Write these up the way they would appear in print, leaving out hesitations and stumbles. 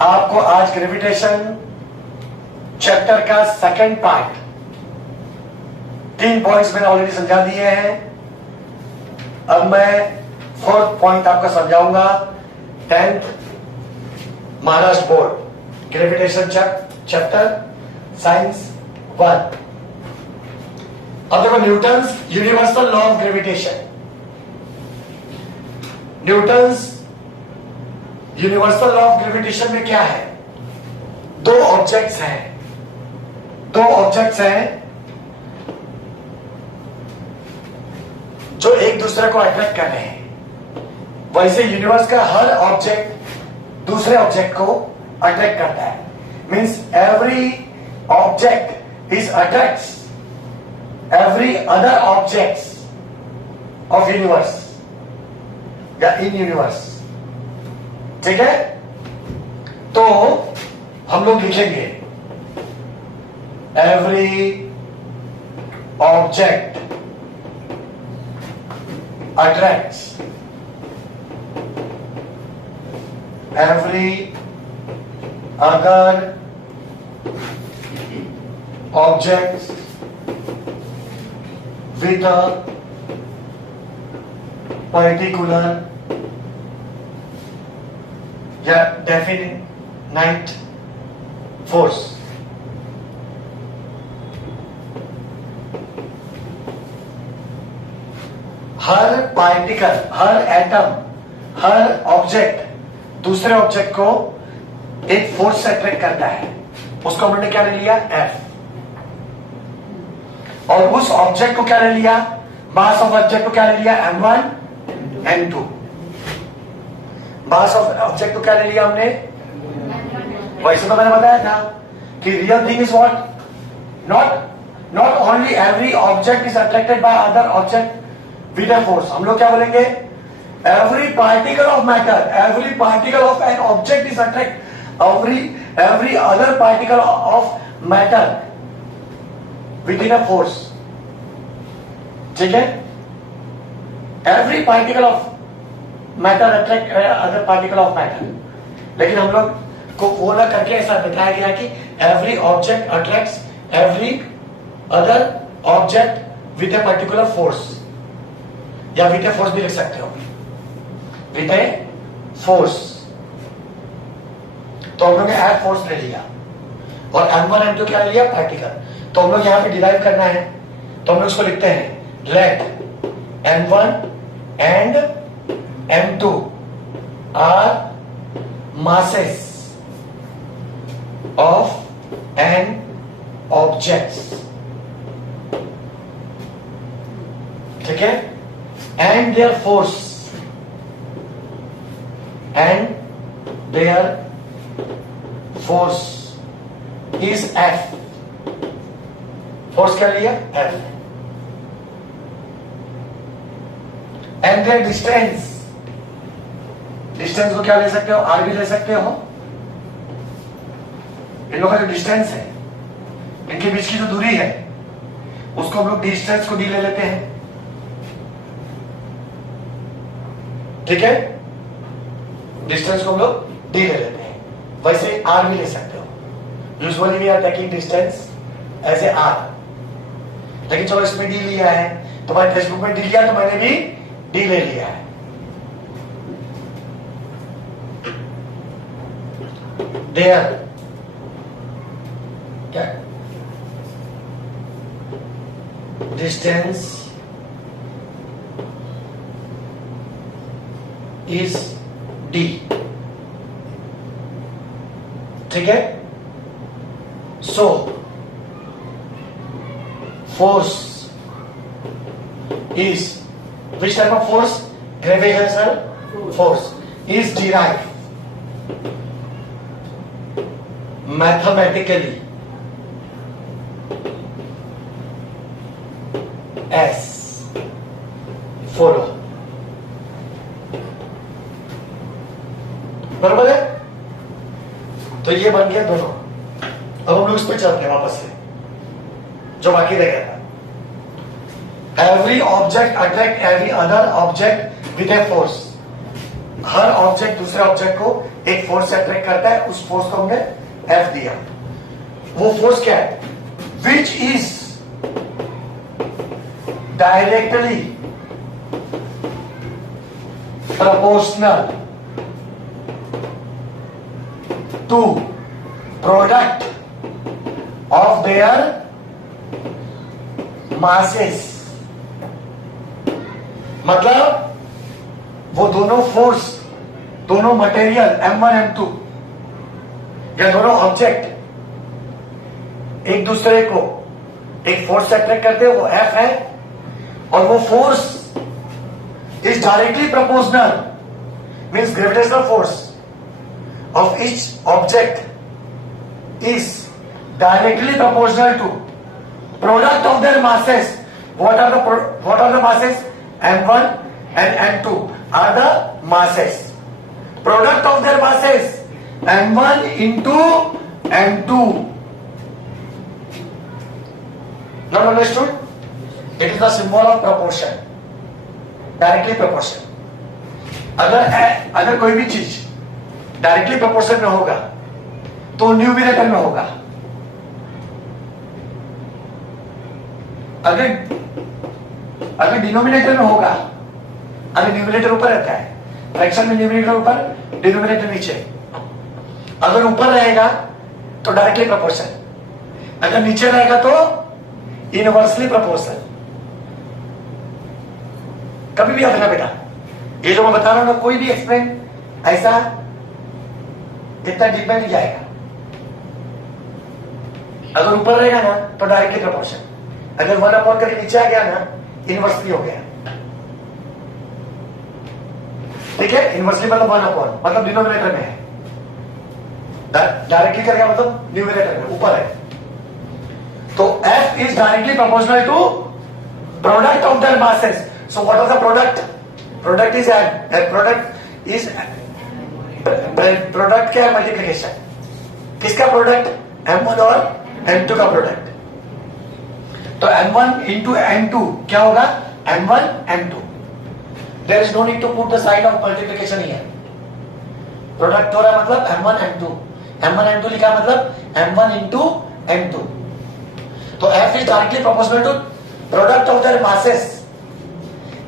आपको आज gravitation chapter का सेकंड पार्ट 3 पॉइंट्स मैंने ऑलरेडी समझा दिए हैं। अब मैं 4th पॉइंट आपको समझाऊंगा। 10th Maharashtra board gravitation chapter science 1। अब देखो Newton's universal law of gravitation. Newton's universal law of gravitation में क्या है? दो ऑब्जेक्ट्स हैं जो एक दूसरे को अट्रैक्ट कर रहे हैं। वैसे यूनिवर्स का हर ऑब्जेक्ट दूसरे ऑब्जेक्ट को अट्रैक्ट करता है। Means every object is attracts every other objects of universe या इन यूनिवर्स। ठीक है, तो हम लोग लिखेंगे every object attracts every other objects with a particular या definite force। हर पार्टिकल, हर एटम, हर ऑब्जेक्ट दूसरे ऑब्जेक्ट को एक फोर्स से अट्रैक्ट करता है। उसको हमने क्या ले लिया? F। और उस ऑब्जेक्ट को क्या ले लिया? मास ऑफ ऑब्जेक्ट को क्या ले लिया? m1 m2। Mass of object को क्या ले लिया हमने? वैसे तो मैंने बताया था कि real thing is what? Not only every object is attracted by other object with a force. हम लोग क्या बोलेंगे? Every particle of matter, every particle of an object is attract every other particle of matter within a force। ठीक है, every particle of matter attract other particle of matter. लेकिन हम लोग को वो ना करके ऐसा बताया गया कि every object attracts every other object with a particular force, या विद ए फोर्स भी लिख सकते हो, विद ए फोर्स। तो हम लोग ने एफ फोर्स ले लिया और m1 m2 क्या ले लिया? पार्टिकल। तो हम लोग यहां पे डिराइव करना है, तो हम लोग इसको लिखते हैं let m1 and m2 are masses of an objects। ठीक है, and their force is F। Force क्या लिया? F। एंड देयर डिस्टेंस को क्या ले सकते हो? R भी ले सकते हो। इन लोगों का जो डिस्टेंस है, इनके बीच की जो दूरी है, उसको हम लोग डिस्टेंस को D ले लेते हैं। ठीक है, डिस्टेंस को हम लोग D ले लेते हैं। वैसे R भी ले सकते हो। Usually we are taking distance as a R। लेकिन चलो इसमें D लिया है, तुम्हारे टेक्स्ट बुक में D लिया तो मैंने भी D ले लिया है। देयर क्या डिस्टेंस इज D। ठीक है, सो force is, which type of force? Gravitational force is derived mathematically as follow। बराबर है? तो ये बन गया दोनों। अब हम लोग इस पर चलते हैं वापस से, जो बाकी रह गया था। Every object attract every other object with a force। Her object दूसरे ऑब्जेक्ट को एक फोर्स से अट्रैक्ट करता है, उस फोर्स को हमने एफ दिया। वो फोर्स क्या है? विच is directly proportional to product of their masses। मतलब वो दोनों फोर्स, दोनों मटेरियल M1 M2 या दोनों ऑब्जेक्ट एक दूसरे को एक फोर्स से अट्रैक्ट करते हैं, वो F है, और वो force is directly proportional, means gravitational force of each object is directly proportional to product of their masses. What are the masses? M1 and M2 are the masses. Product of their masses M1 into M2. Not understood? It is the symbol of proportion. Directly proportion. अगर कोई भी चीज directly proportion में होगा तो numerator में होगा, अगर डिनोमिनेटर में होगा, अगर न्यूमिनेटर ऊपर रहता है, फ्रैक्शन में न्यूमिनेटर ऊपर डिनोमिनेटर नीचे, अगर ऊपर रहेगा तो डायरेक्टली प्रोपोर्शन, अगर नीचे रहेगा तो इनवर्सली प्रोपोर्शन। कभी भी याद रखना बेटा, ये जो मैं बता रहा हूं ना, कोई भी एक्सप्लेन ऐसा इतना डीप में नहीं जाएगा। अगर ऊपर रहेगा ना तो डायरेक्टली प्रोपोर्शन, अगर 1 करके नीचे आ गया ना इनवर्सली हो गया। ठीक है, इनवर्सली मतलब 1 मतलब डिनोमिनेटर में है, डायरेक्टली करेगा मतलब न्यूमिनेटर में ऊपर है। तो F is directly proportional to product of their masses. So what is the product? Product is product क्या है? मल्टीप्लीकेशन। किसका प्रोडक्ट? M1 और M2 का प्रोडक्ट। तो M1 into M2 क्या होगा? M1 M2। There is no need to put the sign of multiplication here। Product हो रहा है मतलब M1 M2, M1 M2 लिखा मतलब M1 into M2। तो F is directly proportional to product of their masses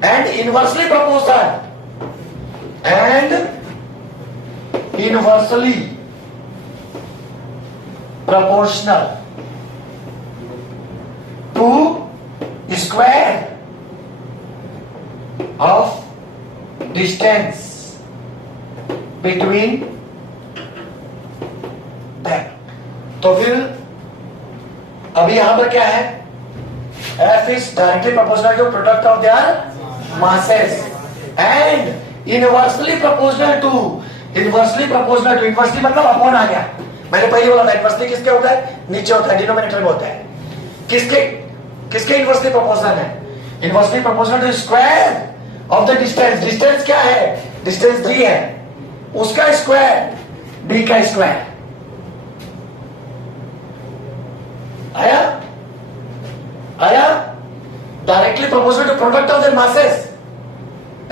and inversely proportional to square of distance between them। तो फिर अभी यहां पर क्या है? F is directly proportional to product of their masses and inversely proportional to inversely मतलब upon आ गया। मैंने पहले बोला था इनवर्सली किसके होता है? नीचे होता है, डिनोमिनेटर में होता है। किसके इनवर्सली प्रोपोर्शनल है? Inversely proportional to square of the distance. Distance क्या है? डिस्टेंस d है, उसका स्क्वायर d का स्क्वायर। आया? Directly proportional to product of their masses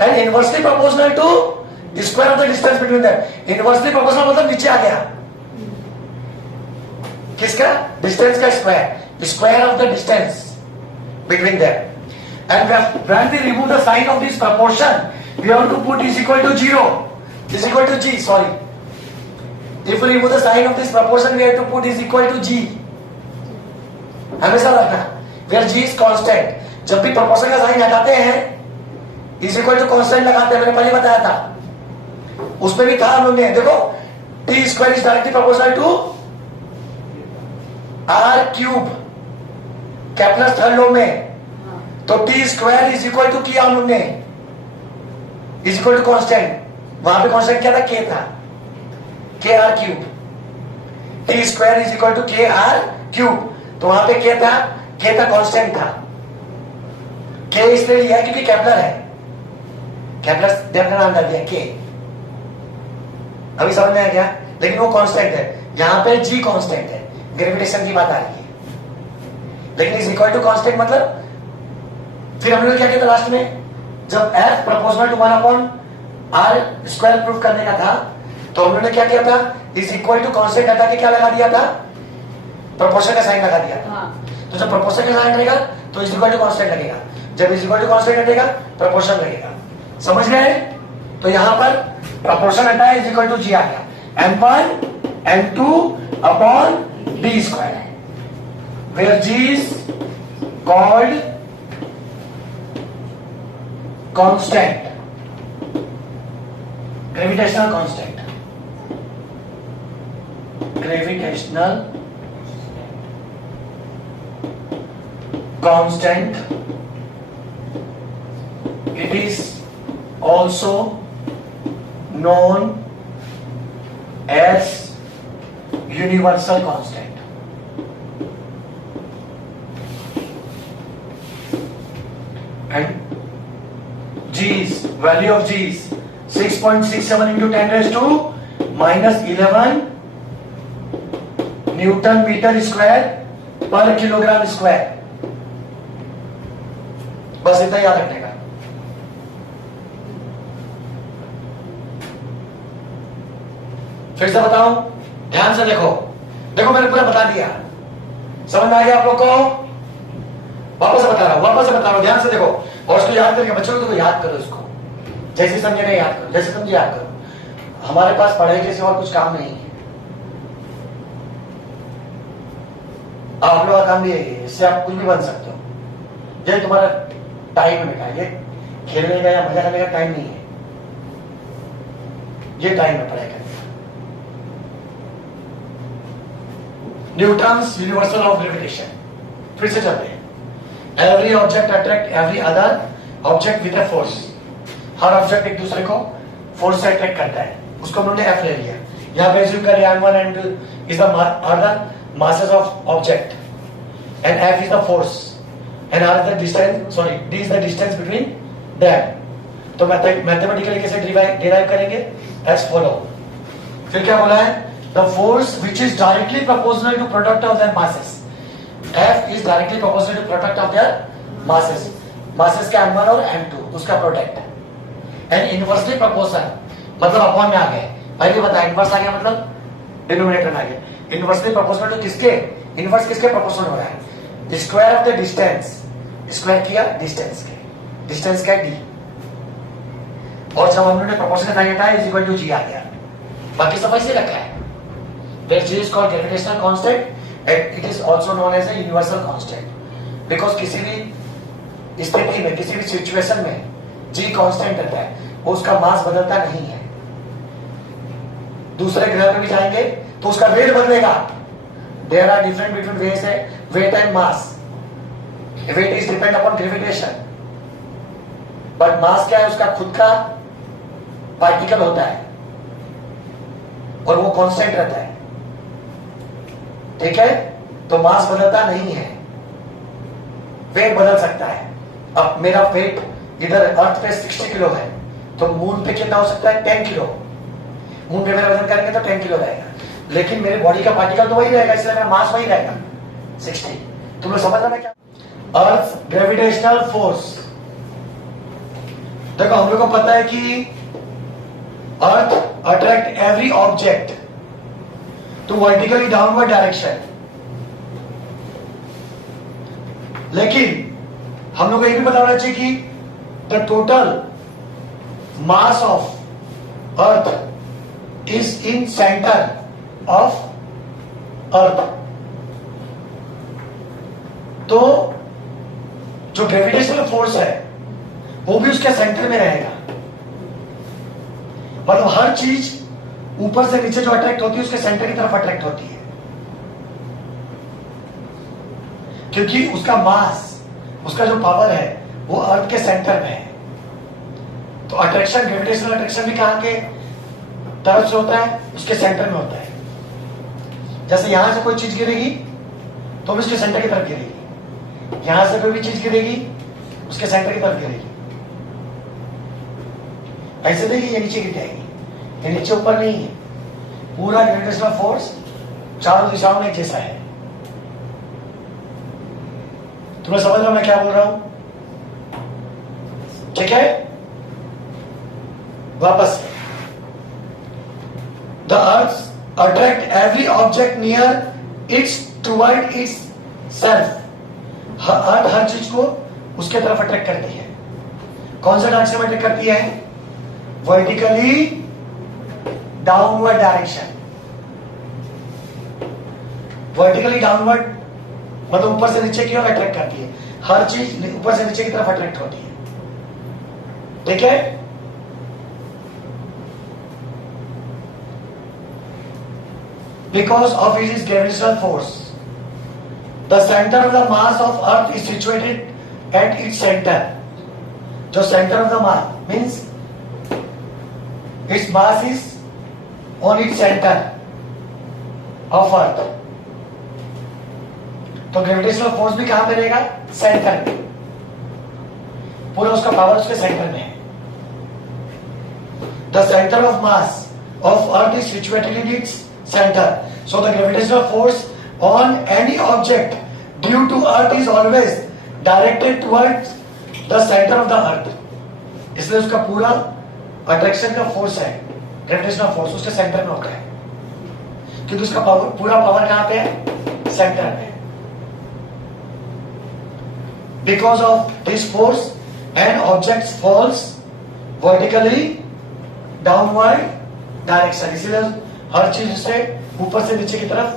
and inversely proportional to square of the distance between them. Inversely proportional मतलब नीचे आ गया, किसका? डिस्टेंस का square of the distance between them. And when we remove the sign of this proportion we have to put is equal to 0 is equal to g, sorry, if we remove the sign of this proportion we have to put is equal to g। हमेशा रखना where g is constant. जब भी proportion का sign हटाते हैं is equal to constant लगाते हैं, मैंने पहले बताया था, उसमें भी था हम लोग ने। देखो T square is directly proportional to R cube, Kepler's third law में, तो T square is equal to किया हम लोग ने, इज इक्वल टू कांस्टेंट। वहां पे कांस्टेंट क्या था? के था, K R cube. T square is equal to K R cube, तो वहां पे क्या था? के था, कांस्टेंट था। के इसलिए लिया क्योंकि कैप्लर है, कैप्लर डेफिनेट नाम डाल दिया के। अभी समझ में आ गया? लेकिन वो कांस्टेंट है, यहां पे जी कांस्टेंट है, ग्रेविटेशन की बात आ रही है। लेकिन इज इक्वल टू कांस्टेंट मतलब फिर हम लोग क्या कहते हैं लास्ट में? जब F proportional to 1 upon R square proof करने का था, तो हम लोगों ने क्या किया था, इज इक्वल टू कांस्टेंट हटा के क्या लगा दिया था, प्रोपोर्शन का साइन लगा दिया था। तो जब प्रोपोर्शन का साइन लगेगा तो इज इक्वल टू कांस्टेंट लगेगा, जब इज इक्वल टू कांस्टेंट लगेगा प्रोपोर्शन लगेगा। समझ गए? तो यहां पर प्रोपोर्शन हटाया, इज इक्वल टू जी आ गया, m1 m2 upon d square, where g is called constant, gravitational constant, gravitational constant. It is also known as universal constant. And G's, value of G's 6.67 into 10 raised to minus 11 Newton meter square per kilogram square. बस इतना याद रखने का। फिर से बताऊं, ध्यान से देखो, देखो मैंने पूरा बता दिया, समझ में आ गया आप लोग को? वापस बता रहा हूं, ध्यान से देखो, और उसको याद करके बच्चों को याद करो, इसको जैसे समझे नहीं याद करो, जैसे समझे याद करो। हमारे पास पढ़ाई के सिवा कुछ काम नहीं है, आप लोग का काम भी है, इससे आप कुछ भी बन सकते हो। ये तुम्हारा टाइम में है, ये खेलने का या मजा करने का टाइम नहीं है, ये टाइम है पढ़ाई करने का। न्यूटन्स यूनिवर्सल ऑफ ग्रेविटेशन, फिर से चलते हैं। Every object attract every other object with a force, her object एक दूसरे को फोर्स से अट्रैक्ट करता है, उसको हमने एफ ले लिया। यहां पे एज्यूम करिए m1 and 2 is the masses of object and f is the force and r is the distance, sorry, d is the distance between them। तो मैथमेटिकली कैसे डिराइव करेंगे, एज फॉलो। फिर क्या बोला है, the force which is directly proportional to product of their masses, F is directly proportional to product of their masses, masses का m1 और m2 उसका प्रोडक्ट, एंड इनवर्सली प्रोपोर्शनल मतलब अपॉन में आ गए, पहले बताया इनवर्स आ गया मतलब डिनोमिनेटर में आ गया। इनवर्सली प्रोपोर्शनल टू किसके, इनवर्स किसके प्रोपोर्शनल हो रहा है, square of the distance, square किया डिस्टेंस के, डिस्टेंस का d, और जब हमने प्रोपोर्शनल साइन हटाया इज इक्वल टू g आ गया, बाकी सब ऐसे रखा है। Where g is called gravitational constant and it is also known as a universal constant, because किसी भी स्थिति में, किसी भी सिचुएशन में g कांस्टेंट रहता है, वो उसका मास बदलता नहीं है। दूसरे ग्रह पे भी जाएंगे तो उसका वेट बदलेगा। There are different between weight and mass. Weight is depend upon gravitation, but mass क्या है, उसका खुद का पार्टिकल होता है और वो कांस्टेंट रहता है, ठीक है? तो मास बदलता नहीं है, वेट बदल सकता है। अब मेरा वेट इधर अर्थ पे 60 किलो है, तो मून पे कितना हो सकता है, 10 किलो। मून पे मेरा वजन करेंगे तो 10 किलो रहेगा, लेकिन मेरे बॉडी का पार्टिकल तो वही रहेगा, इसलिए मेरा मास वही रहेगा 60। तुम लोग समझ रहे क्या? अर्थ ग्रेविटेशनल फोर्स, देखो हम लोग को पता है कि अर्थ attract every object to vertically downward direction, लेकिन हम लोग को यह भी पता होना चाहिए कि the total mass of earth is in centre of earth. तो जो ग्रेविटेशनल फोर्स है वो भी उसके सेंटर में रहेगा, मतलब हर चीज ऊपर से नीचे जो अट्रैक्ट होती है उसके सेंटर की तरफ अट्रैक्ट होती है, क्योंकि उसका मास, उसका जो पावर है वो अर्थ के सेंटर में है। तो अट्रैक्शन, ग्रेविटेशनल अट्रैक्शन भी कहां के तरफ से होता है, उसके सेंटर में होता है। जैसे यहां से कोई चीज गिरेगी तो भी उसके सेंटर की तरफ गिरेगी, यहां से कोई भी चीज गिरेगी उसके सेंटर की तरफ गिरेगी। ऐसे नहीं ये नीचे गिर जाएगी, ये नीचे ऊपर नहीं है, पूरा ग्रेविटेशनल फोर्स चारों दिशाओं में जैसा है। तुम्हें समझ रहे हो मैं क्या बोल रहा हूं? ठीक है? वापस the earth attract every object near its toward itself. Earth हर चीज को उसके तरफ अट्रैक्ट करती है। कौन सा डायरेक्शन में अट्रैक्ट करती है? Vertically downward direction. Vertically downward मतलब ऊपर से नीचे की ओर अट्रैक्ट करती है। हर चीज ऊपर से नीचे की तरफ अट्रैक्ट होती है। ठीक है? Because of its gravitational force, the center of the mass of Earth is situated at its center. जो center of the mass means its mass is on its center of Earth. तो gravitational force भी कहां पे रहेगा? Centre में। पूरा उसका power उसके सेंटर में है। The center of mass of Earth is situated in its center. So the gravitational force on any object due to Earth is always directed towards the center of the Earth. इसलिए उसका पूरा attraction का force है, gravitational force उसके centre में होता है, क्योंकि उसका पावर पूरा पावर कहां पे है? सेंटर में। Because of this force, an object falls vertically downward direction. इसलिए हर चीज से ऊपर से नीचे की तरफ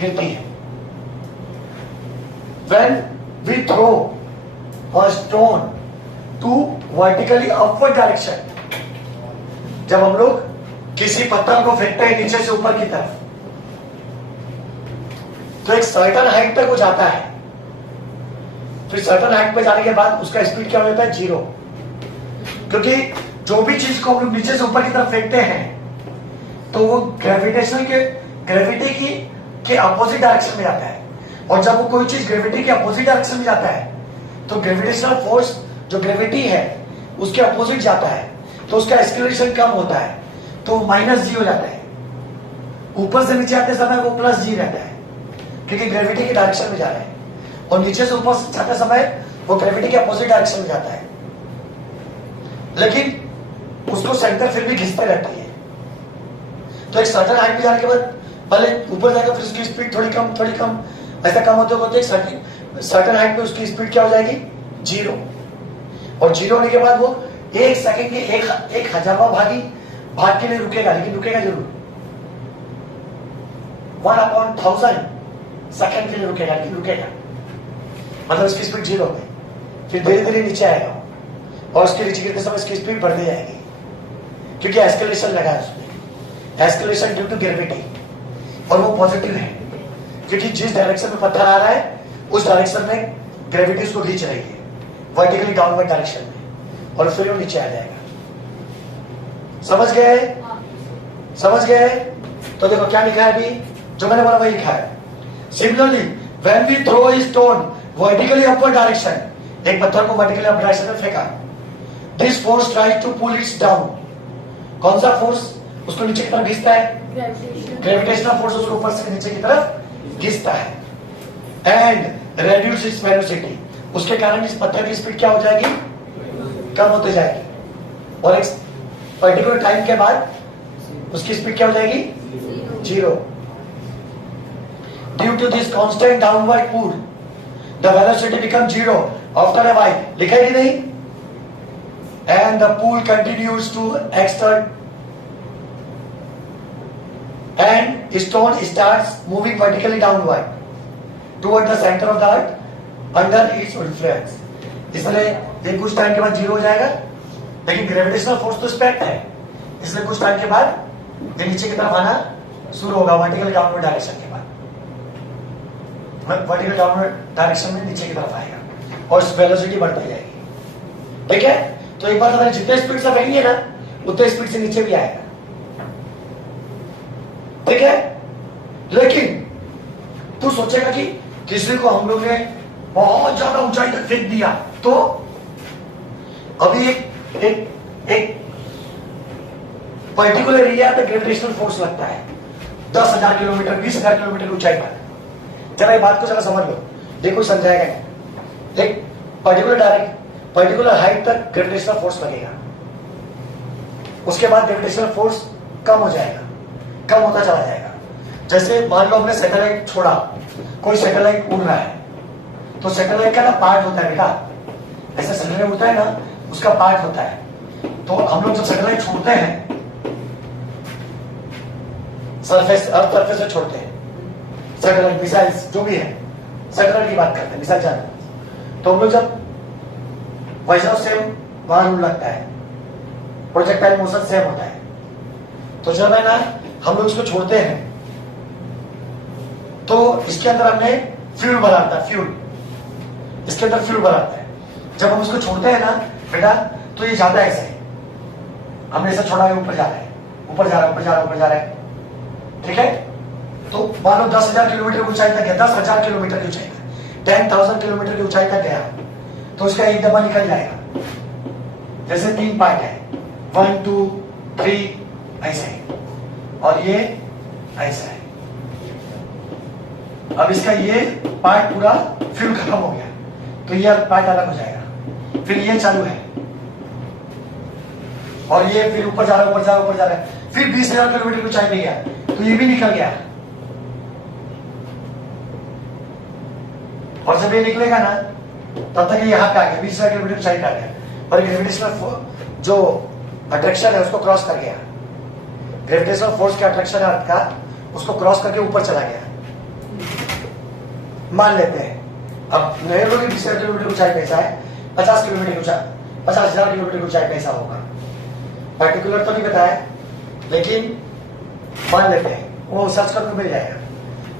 गिरती है। When we throw a stone to vertically upward direction, जब हम लोग किसी पत्थर को फेंकते हैं नीचे से ऊपर की तरफ, तो एक सर्टन हाइट तक वो जाता है। फिर सर्टन हाइट पे जाने के बाद उसका स्पीड क्या हो जाता है? 0। क्योंकि जो भी चीज को हम लोग नीचे से ऊपर की तरफ फेंकते हैं तो वो ग्रेविटी के अपोजिट डायरेक्शन में जाता है। और जब वो कोई चीज ग्रेविटी के अपोजिट डायरेक्शन में जाता है तो ग्रेविटेशनल फोर्स जो ग्रेविटी है उसके अपोजिट जाता है, तो उसका एक्सेलरेशन कम होता है, तो -g हो जाता है। ऊपर से नीचे आते समय वो +g रहता है क्योंकि ग्रेविटी के डायरेक्शन में जा रहा है, और नीचे से ऊपर जाते समय वो ग्रेविटी के अपोजिट डायरेक्शन में जाता है, लेकिन उसको सेंटर फिर भी खींचते रहती है। तो एक सर्टन हाइट पे जाने के बाद पहले ऊपर जाएगा, फिर उसकी स्पीड थोड़ी कम ऐसा कम होते होते सर्टन हाइट पे उसकी स्पीड क्या हो जाएगी? 0। और 0 होने के बाद वो 1 सेकंड के 1000वां भाग के लिए रुकेगा, लेकिन रुकेगा जरूर। 1/1000 सेकंड के लिए रुकेगा, लेकिन रुकेगा। मतलब उसकी स्पीड 0 हो गई। फिर धीरे धीरे नीचे आएगा और उसके नीचे गिरते समय उसकी स्पीड बढ़ती जाएगी, क्योंकि एस्केलेशन लगा है उसमें, एस्केलेशन ड्यू टू ग्रेविटी। और वो पॉजिटिव है क्योंकि जिस डायरेक्शन में पत्थर आ रहा है उस डायरेक्शन में ग्रेविटी उसको खींच रही है, वर्टिकली डाउनवर्ड डायरेक्शन में, और फिर वो नीचे आ जाएगा। समझ गए? तो देखो क्या लिखा है अभी, जो मैंने बोला वही लिखा है। Similarly when we throw a stone vertically upward direction, एक पत्थर को वर्टिकली अपवर्ड डायरेक्शन में फेंका, this force tries to pull its down. कौन सा फोर्स उसको नीचे की तरफ खींचता है? ग्रेविटेशनल फोर्स उसको ऊपर से नीचे की तरफ खींचता है। एंड रेड्यूस इट्स वेलोसिटी, उसके कारण इस पत्थर की स्पीड क्या हो जाएगी? कम होती जाएगी, और एक पर्टिकुलर टाइम के बाद उसकी स्पीड क्या हो जाएगी? 0। Due to this constant downward pull the velocity become 0 after a while. लिखा है कि नहीं? And the pull continues to exert and stone starts moving vertically downward toward the center of the earth under its influence. इसलिए ये कुछ time के बाद 0 हो जाएगा, लेकिन ग्रेविटेशनल फोर्स तो इस पे एक्ट है, इसलिए कुछ टाइम के बाद ये नीचे की तरफ आना शुरू होगा वर्टिकल डाउनवर्ड डायरेक्शन के बाद। वर्टिकल डाउनवर्ड डायरेक्शन में नीचे की तरफ आएगा और वेलोसिटी बढ़ती जाएगी। ठीक है? तो एक बार अगर जितने स्पीड से फेंकेंगे ना उतने स्पीड से नीचे भी आएगा। ठीक है? लेकिन तू सोचेगा कि किसी को हम लोग ने बहुत ज्यादा ऊंचाई तक फेंक दिया, तो अभी एक पर्टिकुलर एरिया पे ग्रेविटेशनल फोर्स लगता है 10,000 किलोमीटर 20,000 किलोमीटर ऊंचाई पर। जरा ये बात को जरा समझ लो, देखो समझाएगा नहीं। एक पर्टिकुलर हाइट तक ग्रेविटेशनल फोर्स लगेगा, उसके बाद ग्रेविटेशनल फोर्स कम हो जाएगा, कम होता चला जाएगा। जैसे मान लो हमने सैटेलाइट छोड़ा, कोई सैटेलाइट उड़ रहा है, तो सैटेलाइट का ना पार्ट होता है बेटा, ऐसा सैटेलाइट होता है ना, उसका पार्ट होता है। तो हम लोग जब सैटेलाइट छोड़ते हैं, सरफेस अर्थ सरफेस से छोड़ते हैं, सैटेलाइट मिसाइल्स जो भी है, सैटेलाइट की बात करते हैं, मिसाइल जान, तो हम लोग जब वैसा सेम वहां रूल लगता है, प्रोजेक्टाइल मोशन सेम होता है। तो जब है ना हम लोग इसको छोड़ते हैं, तो इसके अंदर हमने फ्यूल बनाता है, फ्यूल, इसके अंदर फ्यूल बनाता है। जब हम उसको छोड़ते हैं ना बेटा, तो ये जाता है ऐसे, हमने ऐसा छोड़ा है, ऊपर जा रहा है, ऊपर जा रहा है, ऊपर जा रहा है, ऊपर जा रहा है, ठीक है। तो मान लो 10,000 किलोमीटर की ऊंचाई तक गया, 10,000 किलोमीटर की ऊंचाई तक, 10,000 किलोमीटर की ऊंचाई तक गया, तो इसका एक डब्बा निकल जाएगा। जैसे 3 पार्ट है, 1 2 3 ऐसे है, और ये ऐसा है। अब इसका ये पार्ट पूरा फ्यूल खत्म हो गया, तो ये पार्ट अलग हो जाएगा। फिर ये चालू है, और ये फिर ऊपर जा रहा है, ऊपर जा रहा है, ऊपर जा रहा है, फिर 20,000 किलोमीटर की ऊंचाई पे गया, तो ये भी निकल गया। और जब ये निकलेगा ना, तब तक ये यहाँ पे आ गया, 20,000 किलोमीटर ऊंचाई पे आ गया, और ग्रेविटेशनल जो अट्रैक्शन है उसको क्रॉस कर गया। ग्रेविटेशनल फोर्स का अट्रैक्शन है अर्थ का, उसको क्रॉस करके ऊपर चला गया, मान लेते हैं। अब नहीं लोग 20,000 किलोमीटर ऊंचाई कैसा है, 50 किलोमीटर ऊंचाई, 50,000 किलोमीटर ऊंचाई कैसा होगा, पर्टिकुलर तो नहीं बताया, लेकिन मान लेते हैं, वो सर्च करके मिल जाएगा।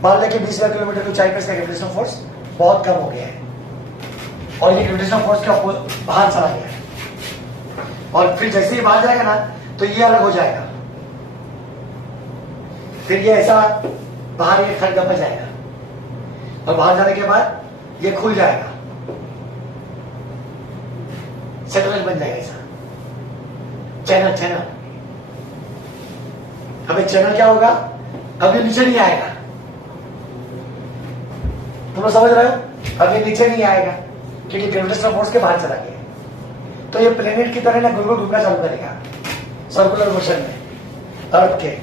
मान लें कि 20,000 किलोमीटर की ऊंचाई पे इसका ग्रेविटेशनल फोर्स बहुत कम हो गया है, और ये ग्रेविटेशनल फोर्स के बाहर चला गया है, और फिर जैसे ही बाहर जाएगा ना, तो ये अलग हो जाएगा, फिर ये ऐसा बाहर ये खड्डा में जाएगा, और बाहर जाने के बाद ये खुल जाएगा, सैटेलाइट बन जाएगा ऐसा, चैनल चैनल। अब एक चैनल क्या होगा, अब ये नीचे नहीं आएगा, तुम लोग समझ रहे हो, अब ये नीचे नहीं आएगा क्योंकि ग्रेविटेशनल फोर्स के बाहर चला गया। तो ये प्लेनेट की तरह ना गोल गोल घूमना चालू करेगा सर्कुलर मोशन में अर्थ के,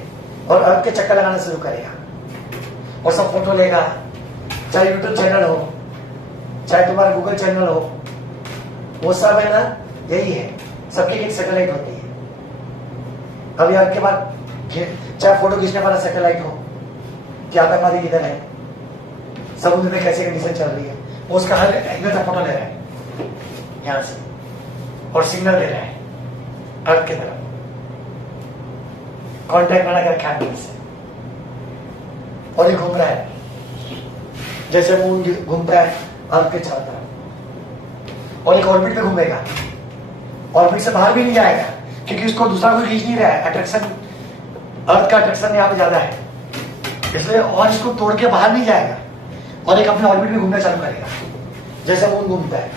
और अर्थ के चक्कर लगाना शुरू करेगा, और सब फोटो लेगा, चाहे यूट्यूब चैनल हो, चाहे तुम्हारा गूगल चैनल हो, वो सब है ना, यही है, सबकी एक सैटेलाइट होती है। अभी अर्थ के बाद चाहे फोटो खींचने वाला सैटेलाइट हो कि आतंकवादी किधर है, समुद्र में कैसे कंडीशन चल रही है, वो उसका हर एंगल से फोटो ले रहा है यहां से, और सिग्नल दे रहा है अर्थ की तरफ, कॉन्टैक्ट बना कर रखा से, और ये घूम रहा है जैसे मून घूमता है अर्थ के चारों तरफ, और एक ऑर्बिट में घूमेगा, ऑर्बिट से बाहर भी नहीं जाएगा क्योंकि उसको दूसरा कोई खींच नहीं रहा है, अट्रैक्शन अर्थ का अट्रैक्शन यहाँ पे ज्यादा है, इसलिए और इसको तोड़ के बाहर नहीं जाएगा, और एक अपने ऑर्बिट में घूमना चालू करेगा जैसे मून घूमता है।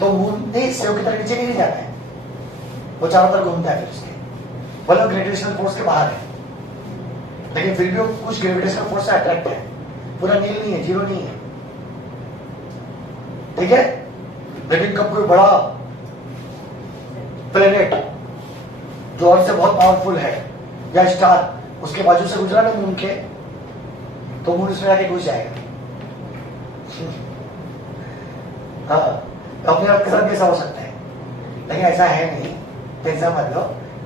तो मून नहीं सेव की तरह नीचे नहीं जाता है, वो चारों तरफ घूमता है, फिर उसके मतलब ग्रेविटेशनल फोर्स के बाहर है, लेकिन फिर भी कुछ ग्रेविटेशनल फोर्स से अट्रैक्ट है, पूरा नील नहीं है, जीरो नहीं है, ठीक है। लेकिन कब कोई बड़ा प्लेनेट जो अर्थ से बहुत पावरफुल है या स्टार उसके बाजू से गुजरा ना मून के, तो मून उसमें आके घुस जाएगा। हाँ, अपने अर्थ के साथ कैसा हो सकता है, लेकिन ऐसा है नहीं, टेंशन मत लो,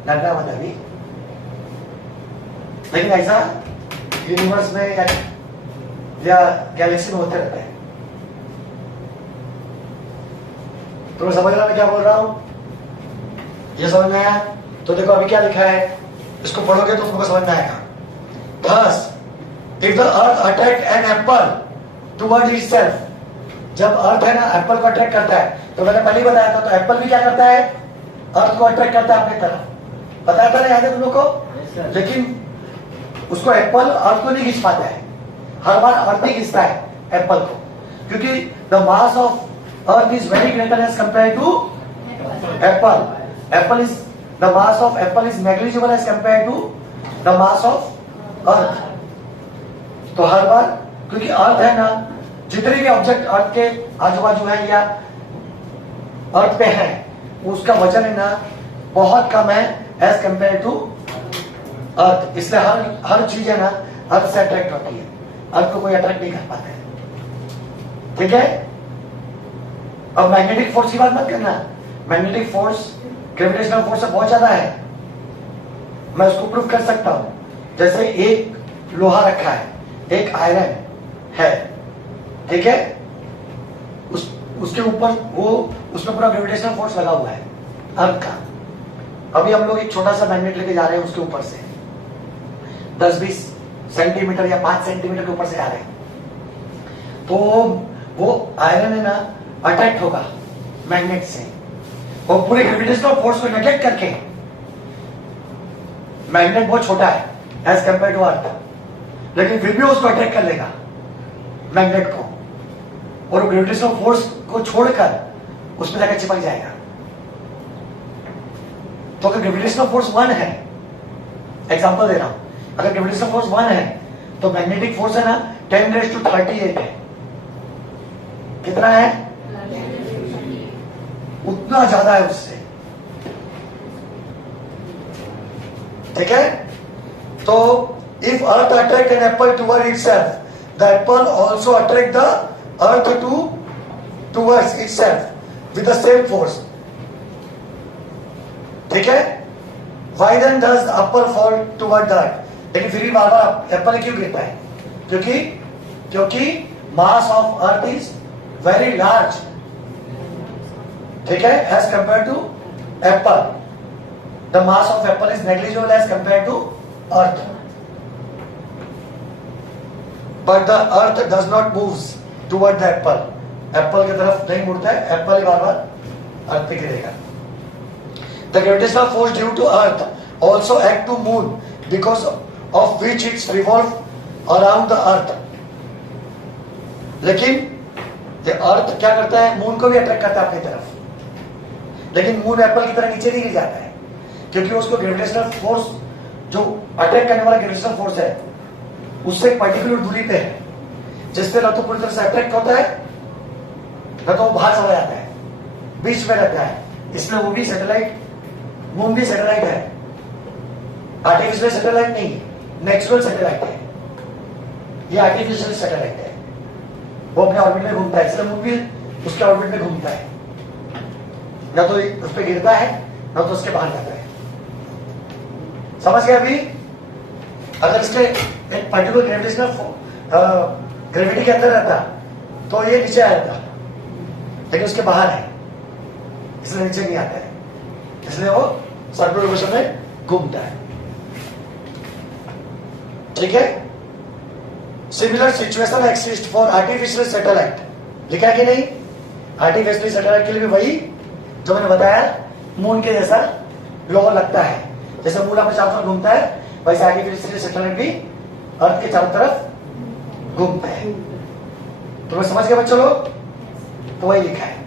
डरना मत अभी, लेकिन ऐसा यूनिवर्स में या गैलेक्सी में होते रहता है। तुम्हें समझ रहा मैं क्या बोल रहा हूं, ये समझ में आया? तो देखो अभी क्या लिखा है, इसको पढ़ोगे तो तुमको समझ में आएगा। Thus, if the earth attack an apple towards itself, जब अर्थ है ना एप्पल को अट्रैक्ट करता है, तो मैंने पहले ही बताया था, तो एप्पल भी क्या करता है, अर्थ को अट्रैक्ट करता है अपने तरफ, बताया था ना याद है तुम लोग को, लेकिन उसको एप्पल अर्थ को नहीं खींच पाता है, हर बार अर्थ ही खींचता है एप्पल को, क्योंकि the mass of earth is very greater as compare to apple is the mass of apple is negligible as compare to the mass of earth. तो हर बार क्योंकि अर्थ है ना, जितने भी ऑब्जेक्ट अर्थ के आजू बाजू है या अर्थ पे है, उसका वजन है ना बहुत कम है एज कंपेयर टू अर्थ। इसलिए हर चीज है ना अर्थ से अट्रैक्ट होती है, अर्थ को कोई अट्रैक्ट नहीं कर पाता है। ठीक है, अब मैग्नेटिक फोर्स की बात मत करना, मैग्नेटिक फोर्स ग्रेविटेशनल फोर्स से बहुत ज्यादा है। मैं उसको प्रूफ कर सकता हूं। जैसे एक लोहा रखा है, एक आयरन है, ठीक है, उसके ऊपर वो उसमें पूरा ग्रेविटेशनल फोर्स लगा हुआ है अर्थ का। अभी हम लोग एक छोटा सा मैग्नेट लेके जा रहे हैं, उसके ऊपर से 10-20 सेंटीमीटर या 5 सेंटीमीटर के ऊपर से आ रहे हैं, तो वो आयरन है ना अट्रैक्ट होगा मैग्नेट से, और पूरे ग्रेविटेशनल फोर्स को नेगलेक्ट करके, मैग्नेट बहुत छोटा है एज कंपेयर टू अर्थ, लेकिन फिर भी उसको अट्रैक्ट कर लेगा मैग्नेट को, और ग्रेविटेशनल फोर्स को छोड़कर उसमें जाकर चिपक जाएगा। तो अगर ग्रेविटेशनल फोर्स 1 है, एग्जांपल दे रहा हूं, अगर ग्रेविटेशनल फोर्स 1 है तो मैग्नेटिक फोर्स है ना 10⁻38 है। कितना है? उतना ज्यादा है उससे। ठीक है, तो if earth attract an apple toward itself, the apple also attract the earth towards itself with the same force. ठीक है, why then does the apple fall toward the earth? लेकिन फिर भी बार बार एप्पल क्यों गिरता है? क्योंकि mass of earth is very large, ठीक है, as compare to apple. The mass of apple is negligible as compare to earth, but the earth does not moves toward the apple. Apple की तरफ नहीं मुड़ता है, एप्पल ही बार बार earth पे गिरेगा। The gravitational force due to earth also act to moon because of which its revolve around the earth. लेकिन ये अर्थ क्या करता है? मून को भी अट्रैक्ट करता है अपनी तरफ, लेकिन मून एप्पल की तरह नीचे नहीं गिर जाता है, क्योंकि उसको ग्रेविटेशनल फोर्स जो अट्रैक्ट करने वाला ग्रेविटेशनल फोर्स है उससे पर्टिकुलर दूरी पे है, जिससे न तो पूरी तरह से अट्रैक्ट होता है न तो वो बाहर चला जाता है, बीच में रहता है। इसलिए वो भी सैटेलाइट, मून भी सैटेलाइट है, आर्टिफिशियल सैटेलाइट नहीं, नेचुरल सैटेलाइट है। ये आर्टिफिशियल सैटेलाइट है, वो अपने ऑर्बिट में घूमता है, इसलिए मून भी उसके ऑर्बिट में घूमता है, न तो उस पर गिरता है न तो उसके बाहर जाता है। समझ गए? अभी अगर इसके एक पर्टिकुलर ग्रेविटेशनल ग्रेविटी के अंदर रहता तो ये नीचे आ जाता, लेकिन उसके बाहर है इसलिए नीचे नहीं आता है, इसलिए वो सर्कुलर मोशन में घूमता है। ठीक है, similar situation exist for artificial satellite. लिखा है कि नहीं? आर्टिफिशियल सैटेलाइट के लिए भी वही जो मैंने बताया, मून के जैसा लॉ लगता है। जैसे मून अपने चारों तरफ घूमता है, वैसे आर्टिफिशियल सैटेलाइट भी अर्थ के चारों तरफ घूमता है। तो मैं समझ गया बच्चों लोग? तो वही लिखा है।